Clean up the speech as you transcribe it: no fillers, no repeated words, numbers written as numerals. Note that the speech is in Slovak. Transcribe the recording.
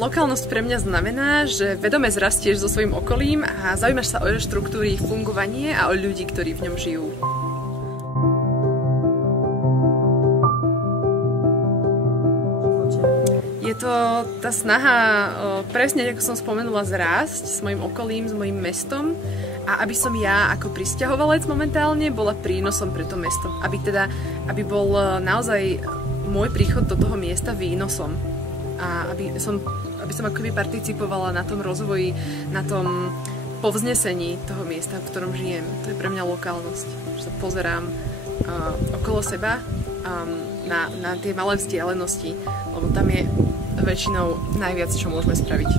Lokálnosť pre mňa znamená, že vedome zrastieš so svojím okolím a zaujímaš sa o štruktúry, fungovanie a o ľudí, ktorí v ňom žijú. Je to tá snaha, presne ako som spomenula, zrásť s mojim okolím, s mojim mestom a aby som ja ako prisťahovalec momentálne bola prínosom pre to mesto. Aby bol naozaj môj príchod do toho miesta výnosom a aby som akoby participovala na tom rozvoji, na tom povznesení toho miesta, v ktorom žijem. To je pre mňa lokálnosť. Že sa pozerám okolo seba na tie malé vzdialenosti, lebo tam je väčšinou najviac, čo môžeme spraviť.